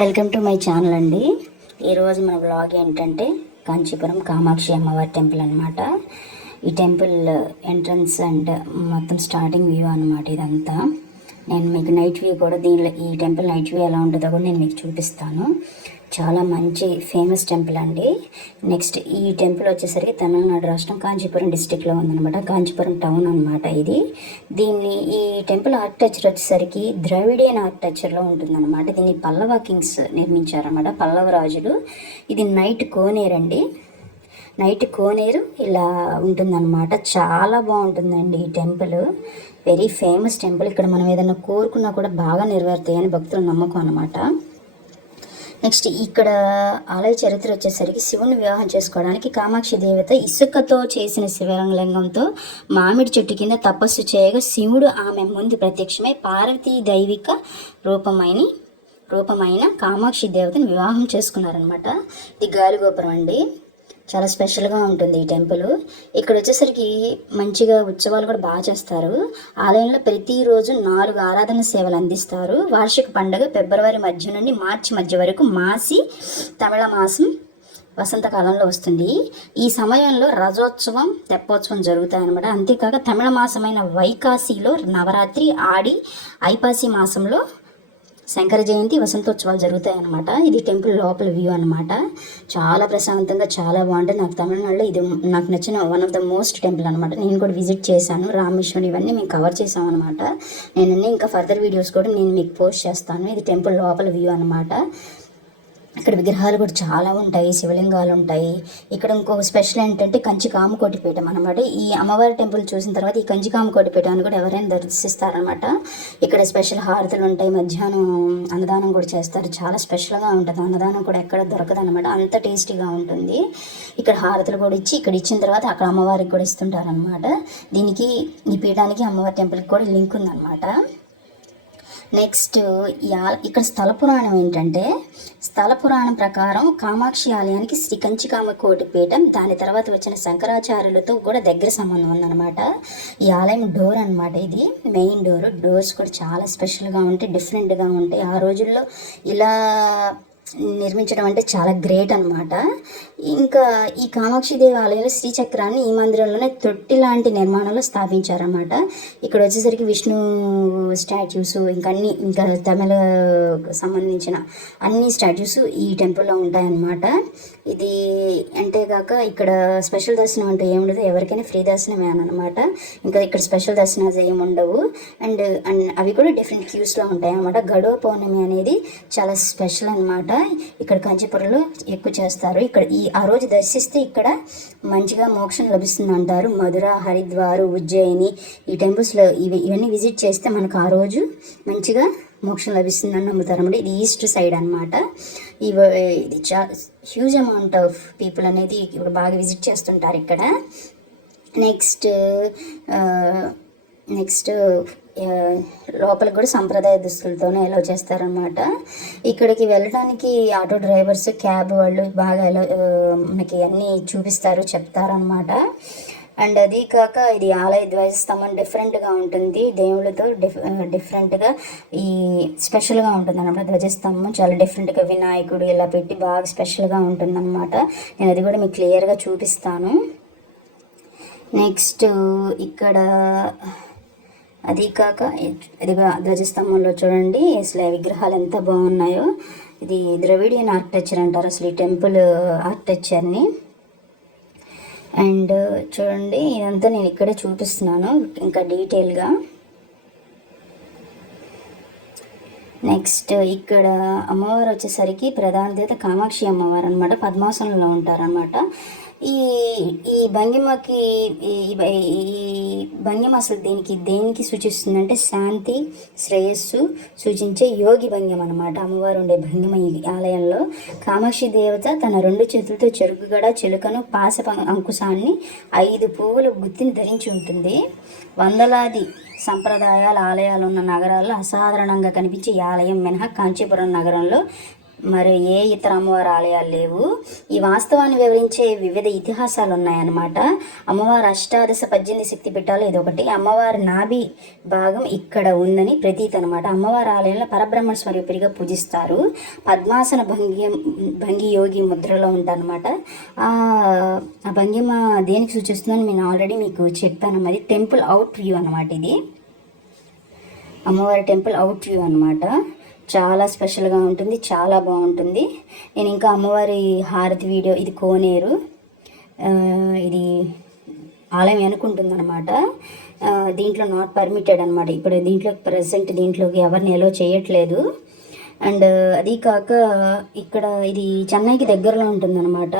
Welcome to my channel అండి. ఈరోజు మన బ్లాగ్ ఏంటంటే కాంచీపురం కామాక్షి అమ్మవారి టెంపుల్ అనమాట ఈ టెంపుల్ ఎంట్రన్స్ అండ్ మొత్తం స్టార్టింగ్ వ్యూ అనమాట ఇదంతా. నేను మీకు నైట్ వ్యూ కూడా దీనిలో ఈ టెంపుల్ నైట్ వ్యూ ఎలా ఉంటుందో కూడా నేను మీకు చూపిస్తాను. చాలా మంచి ఫేమస్ టెంపుల్ అండి. నెక్స్ట్ ఈ టెంపుల్ వచ్చేసరికి తమిళనాడు రాష్ట్రం కాంచీపురం డిస్టిక్లో ఉందన్నమాట. కాంచీపురం టౌన్ అనమాట ఇది. దీన్ని ఈ టెంపుల్ ఆర్కిటెక్చర్ వచ్చేసరికి ద్రవిడియన్ ఆర్కిటెక్చర్లో ఉంటుందన్నమాట. దీన్ని పల్లవ కింగ్స్ నిర్మించారన్నమాట. పల్లవ రాజులు. ఇది నైట్ కోనేరండి నైట్ కోనేరు ఇలా ఉంటుందన్నమాట. చాలా బాగుంటుందండి ఈ టెంపుల్ వెరీ ఫేమస్ టెంపుల్. ఇక్కడ మనం ఏదైనా కోరుకున్నా కూడా బాగా నెరవేరుతాయని భక్తుల నమ్మకం అనమాట నెక్స్ట్ ఇక్కడ ఆలయ చరిత్ర వచ్చేసరికి శివుని వివాహం చేసుకోవడానికి కామాక్షి దేవత ఇసుకతో చేసిన శివలింగంతో మామిడి చెట్టు కింద తపస్సు చేయగా శివుడు ఆమె ముందు ప్రత్యక్షమై పార్వతీ దైవిక రూపమైన రూపమైన కామాక్షి దేవతను వివాహం చేసుకున్నారనమాట ఇది గాలిగోపురం అండి. చాలా స్పెషల్గా ఉంటుంది ఈ టెంపుల్. ఇక్కడ వచ్చేసరికి మంచిగా ఉత్సవాలు కూడా బాగా చేస్తారు. ఆలయంలో ప్రతిరోజు నాలుగు ఆరాధన సేవలు అందిస్తారు. వార్షిక పండుగ ఫిబ్రవరి మధ్య నుండి మార్చి మధ్య వరకు మాసి తమిళ మాసం వసంతకాలంలో వస్తుంది. ఈ సమయంలో రజోత్సవం తెప్పోత్సవం జరుగుతాయన్నమాట. అంతేకాక తమిళ మాసమైన వైకాసిలో నవరాత్రి ఆడి ఐపాసి మాసంలో శంకర జయంతి వసంతోత్సవాలు జరుగుతాయి అనమాట ఇది టెంపుల్ లోపల వ్యూ అనమాట చాలా ప్రశాంతంగా చాలా బాగుంటుంది. నాకు తమిళనాడులో ఇది నాకు నచ్చిన one of the most temple అనమాట నేను కూడా విజిట్ చేశాను. రామేశ్వరం ఇవన్నీ మేము కవర్ చేసాం అనమాట నేను అన్నీ ఇంకా ఫర్దర్ వీడియోస్ కూడా నేను మీకు పోస్ట్ చేస్తాను. ఇది టెంపుల్ లోపల వ్యూ అనమాట ఇక్కడ విగ్రహాలు కూడా చాలా ఉంటాయి శివలింగాలు ఉంటాయి. ఇక్కడ ఇంకో స్పెషల్ ఏంటంటే కంచి పీఠం అనమాట ఈ అమ్మవారి టెంపుల్ చూసిన తర్వాత ఈ కంచి కామకోటి పీఠాన్ని కూడా ఎవరైనా దర్శిస్తారనమాట ఇక్కడ స్పెషల్ హారతులు ఉంటాయి మధ్యాహ్నం అన్నదానం కూడా చేస్తారు. చాలా స్పెషల్గా ఉంటుంది అన్నదానం కూడా ఎక్కడ దొరకదు అనమాట అంత టేస్టీగా ఉంటుంది. ఇక్కడ హారతులు కూడా ఇచ్చి ఇక్కడ ఇచ్చిన తర్వాత అక్కడ అమ్మవారికి కూడా ఇస్తుంటారనమాట దీనికి ఈ పీఠానికి అమ్మవారి టెంపుల్కి కూడా లింక్ ఉందన్నమాట. నెక్స్ట్ ఇక్కడ స్థల పురాణం ఏంటంటే స్థల పురాణం ప్రకారం కామాక్షి ఆలయానికి శ్రీ కంచికామకోటి పీఠం దాని తర్వాత వచ్చిన శంకరాచార్యులతో కూడా దగ్గర సంబంధం ఉందన్నమాట. ఈ ఆలయం డోర్ అనమాట ఇది. మెయిన్ డోర్ డోర్స్ కూడా చాలా స్పెషల్గా ఉంటాయి డిఫరెంట్గా ఉంటాయి. ఆ రోజుల్లో ఇలా నిర్మించడం అంటే చాలా గ్రేట్ అనమాట ఇంకా ఈ కామాక్షి దేవాలయంలో శ్రీచక్రాన్ని ఈ మందిరంలోనే తొట్టి లాంటి నిర్మాణంలో స్థాపించారన్నమాట. ఇక్కడ వచ్చేసరికి విష్ణు స్టాచ్యూస్ ఇంకా అన్ని ఇంకా తమిళ సంబంధించిన అన్ని స్టాచ్యూస్ ఈ టెంపుల్లో ఉంటాయన్నమాట. ఇది అంతేగాక ఇక్కడ స్పెషల్ దర్శనం అంటే ఏముండదు ఎవరికైనా ఫ్రీ దర్శనమే అనమాట ఇంకా ఇక్కడ స్పెషల్ దర్శనాలు ఏమి ఉండవు. అండ్ అండ్ అవి కూడా డిఫరెంట్ క్యూస్లో ఉంటాయి అన్నమాట గడవ పౌర్ణమి అనేది చాలా స్పెషల్ అనమాట ఇక్కడ కాంచీపురంలో ఎక్కువ చేస్తారు. ఇక్కడ ఈ ఆ రోజు దర్శిస్తే ఇక్కడ మంచిగా మోక్షం లభిస్తుంది అంటారు. మధుర హరిద్వార్ ఉజ్జయిని ఈ టెంపుల్స్లో ఇవి ఇవన్నీ విజిట్ చేస్తే మనకు ఆ రోజు మంచిగా మోక్షం లభిస్తుందని నమ్ముతారన్నమాట ఇది ఈస్ట్ సైడ్ అనమాట ఇవి ఇది చా హ్యూజ్ అమౌంట్ ఆఫ్ పీపుల్ అనేది ఇప్పుడు బాగా విజిట్ చేస్తుంటారు ఇక్కడ. నెక్స్ట్ నెక్స్ట్ లోపలికి కూడా సంప్రదాయ దుస్తులతోనే ఎలా చేస్తారనమాట ఇక్కడికి వెళ్ళడానికి ఆటో డ్రైవర్స్ క్యాబ్ వాళ్ళు బాగా ఎలా మనకి అన్నీ చూపిస్తారు చెప్తారనమాట అండ్ అది కాక ఇది ఆలయ ధ్వజస్తంభం డిఫరెంట్గా ఉంటుంది. దేవుళ్ళతో డిఫ్ డిఫరెంట్గా ఈ స్పెషల్గా ఉంటుంది అనమాట ధ్వజస్తంభం చాలా డిఫరెంట్గా వినాయకుడు ఇలా పెట్టి బాగా స్పెషల్గా ఉంటుందన్నమాట. నేను అది కూడా మీకు క్లియర్గా చూపిస్తాను. నెక్స్ట్ ఇక్కడ అది కాక ఇది ధ్వజస్తంభంలో చూడండి అసలు విగ్రహాలు ఎంత బాగున్నాయో. ఇది ద్రవిడియన్ ఆర్కిటెక్చర్ అంటారు అసలు ఈ టెంపుల్ ఆర్కిటెక్చర్ని అండ్ చూడండి ఇదంతా నేను ఇక్కడే చూపిస్తున్నాను ఇంకా డీటెయిల్గా. నెక్స్ట్ ఇక్కడ అమ్మవారు వచ్చేసరికి ప్రధాన దేవత కామాక్షి అమ్మవారు అనమాట పద్మాసనంలో ఉంటారనమాట ఈ ఈ భంగిమకి ఈ భంగిమ అసలు దీనికి దేనికి సూచిస్తుందంటే శాంతి శ్రేయస్సు సూచించే యోగి భంగిమ అనమాట అమ్మవారు ఉండే భంగిమ ఈ ఆలయంలో. కామాక్షి దేవత తన రెండు చేతులతో చెరుకుగడ చిలుకను పాస అంకుశాన్ని ఐదు పువ్వుల గుత్తిని ధరించి ఉంటుంది. వందలాది సంప్రదాయాల ఆలయాలు ఉన్న నగరాల్లో అసాధారణంగా కనిపించే ఈ ఆలయం మినహా కాంచీపురం నగరంలో మరి ఏ ఇతర అమ్మవారి ఆలయాలు లేవు. ఈ వాస్తవాన్ని వివరించే వివిధ ఇతిహాసాలు ఉన్నాయన్నమాట అమ్మవారి అష్టాదశ పద్దెనిమిది శక్తి పీఠాలు ఇది ఒకటి అమ్మవారి నాభి భాగం ఇక్కడ ఉందని ప్రతీత అనమాట అమ్మవారి ఆలయంలో పరబ్రహ్మ స్వరూపిగా పూజిస్తారు. పద్మాసన భంగి భంగి యోగి ముద్రలో ఉంటారనమాట ఆ భంగిమ దేనికి సూచిస్తుందని నేను ఆల్రెడీ మీకు చెప్పాను. మరి టెంపుల్ అవుట్ వ్యూ అనమాట ఇది. అమ్మవారి టెంపుల్ అవుట్ వ్యూ అనమాట చాలా స్పెషల్గా ఉంటుంది చాలా బాగుంటుంది. నేను ఇంకా అమ్మవారి హారతి వీడియో ఇది కోనేరు. ఇది ఆలయం అనుకుంటుంది అనమాట దీంట్లో నాట్ పర్మిటెడ్ అనమాట ఇప్పుడు దీంట్లో ప్రజెంట్ దీంట్లోకి ఎవరిని ఎలో చేయట్లేదు. అండ్ అది కాక ఇక్కడ ఇది చెన్నైకి దగ్గరలో ఉంటుందన్నమాట.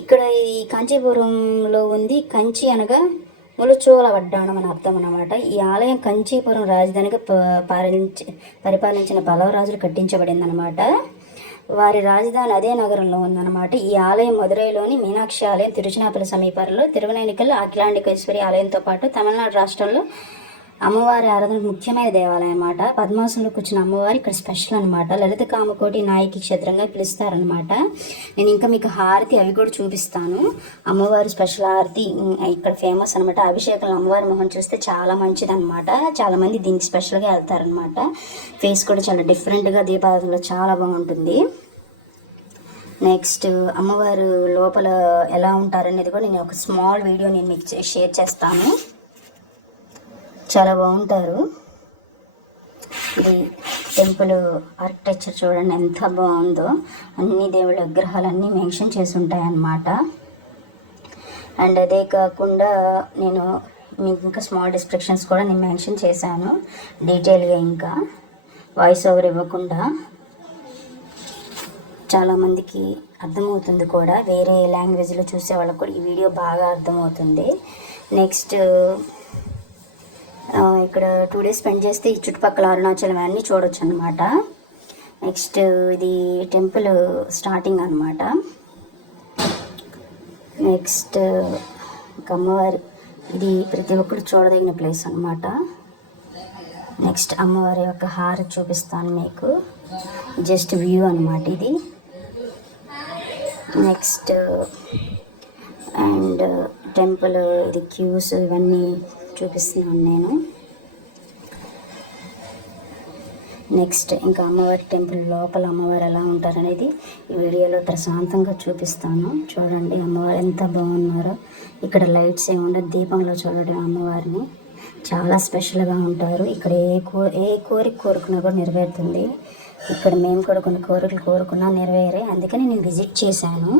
ఇక్కడ ఈ కాంచీపురంలో ఉంది. కంచి అనగా ములుచోల అని అర్థం అనమాట ఈ ఆలయం కంచీపురం రాజధానిగా ప- పాలించి పరిపాలించిన పల్లవరాజులు కట్టించబడింది అనమాట వారి రాజధాని అదే నగరంలో ఉందన్నమాట ఈ ఆలయం మదురైలోని మీనాక్షి ఆలయం తిరుచినాపల్లి సమీపంలో తిరువనైనికల్ అఖిలాండికేశ్వరి ఆలయంతో పాటు తమిళనాడు రాష్ట్రంలో అమ్మవారి ఆరాధన ముఖ్యమైన దేవాలయం అన్నమాట. పద్మాసనంలో కూర్చున్న అమ్మవారి ఇక్కడ స్పెషల్ అనమాట లలిత కామకోటి నాయకి క్షేత్రంగా పిలుస్తారనమాట నేను ఇంకా మీకు హారతి అవి కూడా చూపిస్తాను. అమ్మవారి స్పెషల్ హారతి ఇక్కడ ఫేమస్ అనమాట అభిషేకంలో అమ్మవారి మొహం చూస్తే చాలా మంచిది అనమాట చాలా మంది దీనికి స్పెషల్గా వెళ్తారనమాట ఫేస్ కూడా చాలా డిఫరెంట్గా దీపావళిలో చాలా బాగుంటుంది. నెక్స్ట్ అమ్మవారు లోపల ఎలా ఉంటారనేది కూడా నేను ఒక స్మాల్ వీడియో నేను మీకు షేర్ చేస్తాను. చాలా బాగుంటారు. ఈ టెంపుల్ ఆర్కిటెక్చర్ చూడండి ఎంత బాగుందో. అన్ని దేవుళ్ళ విగ్రహాలన్నీ మెన్షన్ చేసి ఉంటాయి అన్నమాట అండ్ అదే కాకుండా నేను మీకు ఇంకా స్మాల్ డిస్క్రిప్షన్స్ కూడా నేను మెన్షన్ చేశాను. డీటెయిల్గా ఇంకా వాయిస్ ఓవర్ ఇవ్వకుండా చాలామందికి అర్థమవుతుంది కూడా. వేరే లాంగ్వేజ్లో చూసే వాళ్ళకి కూడా ఈ వీడియో బాగా అర్థమవుతుంది. నెక్స్ట్ ఇక్కడ టూ డేస్ స్పెండ్ చేస్తే ఈ చుట్టుపక్కల అరుణాచలం అన్నీ చూడొచ్చు అనమాట నెక్స్ట్ ఇది టెంపుల్ స్టార్టింగ్ అనమాట నెక్స్ట్ అమ్మవారి ఇది ప్రతి ఒక్కరు చూడదగిన ప్లేస్ అనమాట నెక్స్ట్ అమ్మవారి యొక్క హార చూపిస్తాను మీకు. జస్ట్ వ్యూ అనమాట ఇది. నెక్స్ట్ అండ్ టెంపుల్ ఇది క్యూస్ ఇవన్నీ చూపిస్తున్నాను నేను. నెక్స్ట్ ఇంకా అమ్మవారి టెంపుల్ లోపల అమ్మవారు ఎలా ఉంటారనేది ఈ వీడియోలో ప్రశాంతంగా చూపిస్తాను. చూడండి అమ్మవారు ఎంత బాగున్నారో. ఇక్కడ లైట్స్ ఏముండదు దీపంలో చూడడం అమ్మవారిని. చాలా స్పెషల్గా ఉంటారు. ఇక్కడ ఏ కో ఏ కోరిక కోరుకున్నా కూడా నెరవేరుతుంది. ఇక్కడ మేము కూడా కొన్ని కోరికలు కోరుకున్నా నెరవేరే. అందుకని నేను విజిట్ చేశాను.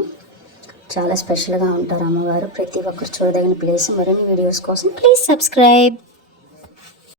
చాలా స్పెషల్గా ఉంటారు అమ్మవారు ప్రతి ఒక్కరు చూడదగిన ప్లేస్ మరిన్ని వీడియోస్ కోసం ప్లీజ్ సబ్స్క్రైబ్